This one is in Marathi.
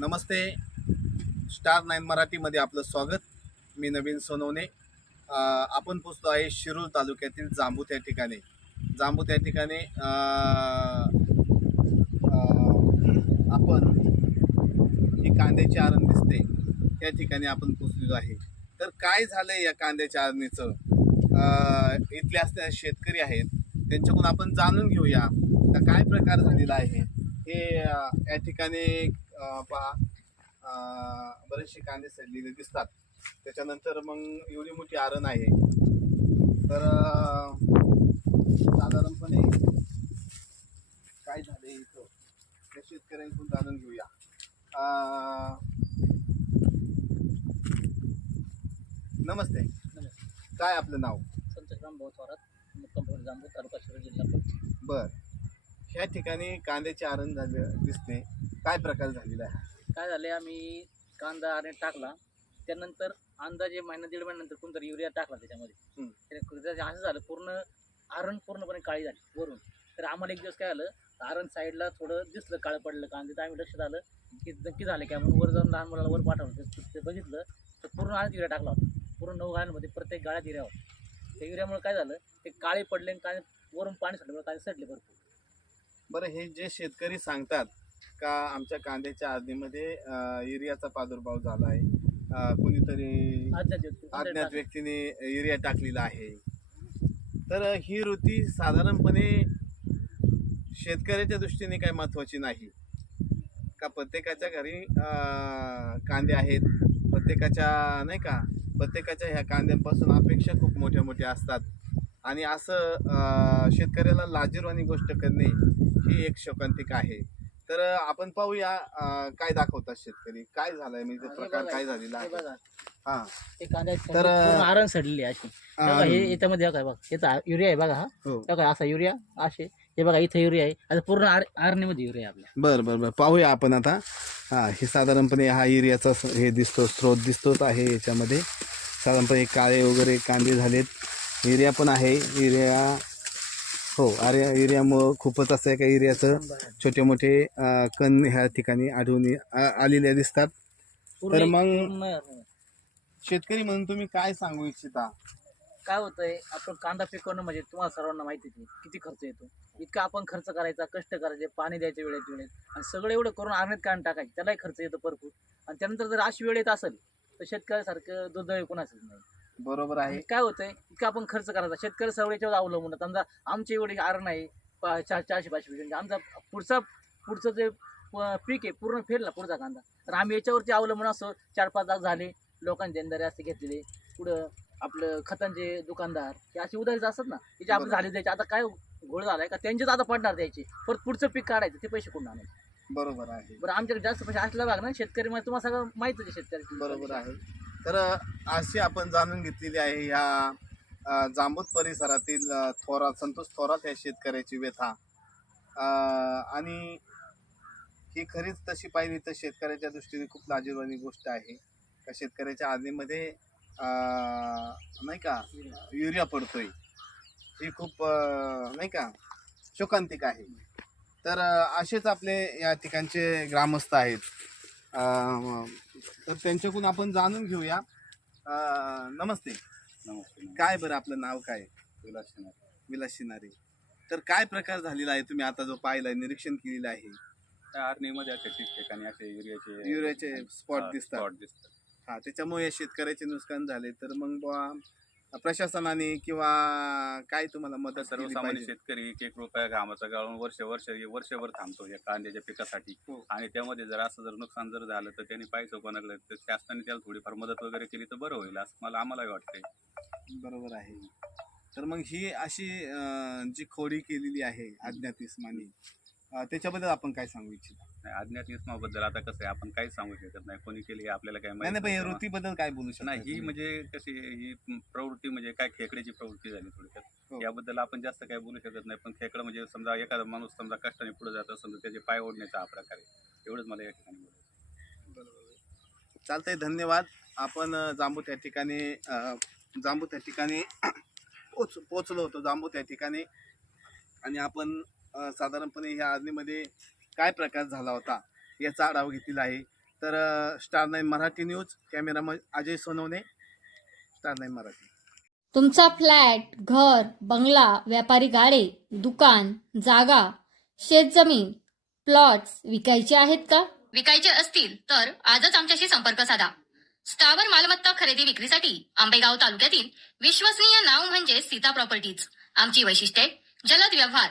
नमस्ते. स्टार नाईन मराठीमध्ये आपलं स्वागत. मी नवीन सोनवणे. आपण पोचलो आहे शिरूर तालुक्यातील जांबूत या ठिकाणी. जांबूत या ठिकाणी आपण ही कांद्याची आरण दिसते. त्या ठिकाणी आपण पोचलेलो आहे. तर काय झालं या कांद्याच्या आरणीचं? अं, इथले असणारे शेतकरी आहेत त्यांच्याकडून आपण जाणून घेऊया. काय प्रकार झालेला आहे? हे या ठिकाणी पहा बरेचसे कांदे सडलेले दिसतात. त्याच्यानंतर मग एवढी मोठी आरण आहे. तर साधारणपणे काय झाले इथं? त्या शेतकऱ्यांकडून जाणून घेऊया. नमस्ते. काय आपलं नाव? संतोषराम भाऊ थोरात मुक्कामपूर जांबू तालुका शिरूर जिल्हा. बर. ह्या ठिकाणी कांद्याचे आरण झाले दिसणे. काय प्रकार झालेला आहे? काय झाले आम्ही कांदा आणि टाकला. त्यानंतर अंदाजे महिना दीड महिन्यानंतर कोणतरी युरिया टाकला त्याच्यामध्ये. हम्म. तर त्याचं असं झालं पूर्ण आरण पूर्णपणे काळी झाली वरून. तर आम्हाला एक दिवस काय आलं आरण साईडला थोडं दिसलं काळं पडलं कांदे. तर आम्ही लक्षात आलं की नक्की झालं काय म्हणून वर जाऊन लहान मुलाला वर पाठवलं. ते- ते बघितलं तर पूर्ण आळ्यात युरिया टाकला होता. पूर्ण नऊ गाळ्यांमध्ये प्रत्येक गाळ्यात युरिया होता. त्या युरियामुळे काय झालं ते काळे पडले आणि कांदे वरून पाणी सुटल्यामुळे कांदे सडले भरपूर. बरं हे जे शेतकरी सांगतात का आमच्या कांद्याच्या आधीमध्ये युरियाचा प्रादुर्भाव झाला आहे. कोणीतरी अज्ञात व्यक्ती- अज्ञात व्यक्तीने युरिया टाकलेला आहे. तर ही वृत्ती साधारणपणे शेतकऱ्याच्या दृष्टीने काय महत्त्वाची नाही? का प्रत्येकाच्या घरी कांदे आहेत? प्रत्येकाच्या नाही का? प्रत्येकाच्या ह्या कांद्यांपासून अपेक्षा खूप मोठ्या मोठ्या असतात. आणि असं शेतकऱ्याला लाजीरवाणी गोष्ट करणे ही एक शोकांतिक आहे. तर आपण पाहूया अं, काय दाखवतात शेतकरी. काय झालंय? म्हणजे प्रकार काय झालेला हे आहे? हा. ते तर, पूर्ण आरण सडलेली आहे अशी. हे. बघा, हे याच्यामध्ये काय बघा. याचा युरिया आहे बघा हा. हो. हे बघा असा युरिया असे. हे बघा इथं युरिया आहे. आता पूर्ण आर आरणीमध्ये युरिया आहे आपल्या. बर बर बर. पाहूया आपण आता. हा हे साधारणपणे हा एरियाचा स- हे दिसतो स्रोत दिसतोच आहे याच्यामध्ये. साधारणपणे काळे वगैरे कांदे झालेत. एरिया पण आहे. एरिया हो अरे एरियामुळं खूपच असं आहे का एरियाचं छोटे मोठे अं, कण ह्या ठिकाणी आढळून ये- आ- आलेले दिसतात. तर मग शेतकरी म्हणून तुम्ही काय सांगू इच्छिता? काय होतंय आपण कांदा पिकवणं म्हणजे तुम्हाला सर्वांना माहितीच आहे किती खर्च येतो. इतका आपण खर्च करायचा कष्ट करायचे पाणी द्यायचे वेळेत वेळेत. आणि सगळं एवढं करून आणत कांदा टाकायचे त्यालाही खर्च येतो भरपूर. आणि त्यानंतर जर अशी वेळ येत असेल तर शेतकऱ्यासारखं दुर्दैव कोणाचंच नाही. बरोबर आहे. काय होतंय इतकं आपण खर्च करायचा. शेतकरी सगळं याच्यावर अवलंबून. समजा आमची एवढी आरण आहे पा- चार चारशे पाचशे पिकांची. आमचा पुढचा पुढचं जे प- पीक आहे पूर्ण ना पुढचा कांदा. तर आम्ही याच्यावरती अवलंबून असतो. चार पाच लाख झाले. लोकांचे देणदारी असते घेतलेले. पुढं आपलं खतांचे दुकानदार हे असे उधारीच असतात ना. त्याचे बरोबर. झाले द्यायचे आता काय घोळ झालाय का? त्यांचेच आता पडणार द्यायचे परत पुढचं पीक काढायचं ते पैसे कोण आणायचे? बरोबर आहे. बरं आमच्याकडे जास्त पैसे असल्या भाग ना शेतकरी म्हणजे तुम्हाला सगळं माहितच आहे शेतकरी बरोबर आहे. तर अशी आपण जाणून घेतलेली आहे ह्या जांबूत परिसरातील थोरात संतोष थोरात या शेतकऱ्याची व्यथा. आणि ही खरीच तशी पाहिली तर शेतकऱ्याच्या दृष्टीने खूप लाजीरवाणी गोष्ट आहे. का शेतकऱ्याच्या आधीमध्ये नाही का युरिया पडतोय. ही खूप नाही का शोकांतिक आहे. तर असेच आपले या ठिकाणचे ग्रामस्थ आहेत. तर त्यांच्याकडून आपण जाणून घेऊया. अ, नमस्ते. नमस्ते काय बरं आपलं नाव काय? विलास शिनार. विलास शिनारे तर काय प्रकार झालेला आहे तुम्ही आता जो पाहिलाय निरीक्षण केलेलं आहे? त्या आर्नीमध्ये असे ठिकठिकाणी असे युरियाचे युरियाचे स्पॉट दिसतात. दिसतात. हा त्याच्यामुळे या शेतकऱ्याचे नुकसान झाले. तर मग बुवा प्रशासनाने किंवा काय तुम्हाला मदत केली सर्वसामान्य पाहिजे? शेतकरी एक एक रुपया घामाचा गाळून वर्ष वर्ष वर्षभर थांबतो या कांद्याच्या पिकासाठी. हो. आणि त्यामध्ये जर असं जर नुकसान जर झालं तर त्यांनी पाहिजे कोणाला तर शासनाने त्याला थोडीफार मदत वगैरे केली तर बरं होईल असं मला आम्हालाही वाटतंय. बरोबर आहे. तर मग ही अशी अं, जी खोडी केलेली आहे अज्ञात इस्मानी त्याच्याबद्दल आपण काय सांगू इच्छिता? नाही, अज्ञात इस्माबद्दल आता कसं आहे आपण काहीच सांगू शकत नाही. कोणी केली हे आपल्याला काय माहीत नाही पण या. वृत्तीबद्दल काय बोलू शकता नाही ही? म्हणजे कशी ही प्रवृत्ती म्हणजे काय खेकड्याची प्रवृत्ती झाली हो. थोडक्यात याबद्दल आपण जास्त काही बोलू शकत नाही पण खेकडं म्हणजे समजा एखादा माणूस समजा कष्टाने पुढे जात असेल तर त्याचे पाय ओढण्याचा हा प्रकार आहे. एवढंच मला या ठिकाणी बोलायचं चालतंय धन्यवाद. आपण जांबू त्या ठिकाणी जांबू त्या ठिकाणी पोच पोचलो होतो जांबू त्या ठिकाणी. आणि आपण साधारणपणे ह्या आर्मीमध्ये काय प्रकार झाला होता याचा आढावा घेतलेला आहे. तर star nine Marathi news cameraman Ajay Sonawane star nine Marathi. तुमचा फ्लॅट घर बंगला व्यापारी गाडे दुकान जागा शेतजमीन प्लॉट्स विकायचे आहेत का? विकायचे असतील तर आजच आमच्याशी संपर्क साधा. स्थावर मालमत्ता खरेदी विक्रीसाठी आंबेगाव तालुक्यातील विश्वसनीय नाव म्हणजे सीता प्रॉपर्टीज. आमची वैशिष्ट्ये जलद व्यवहार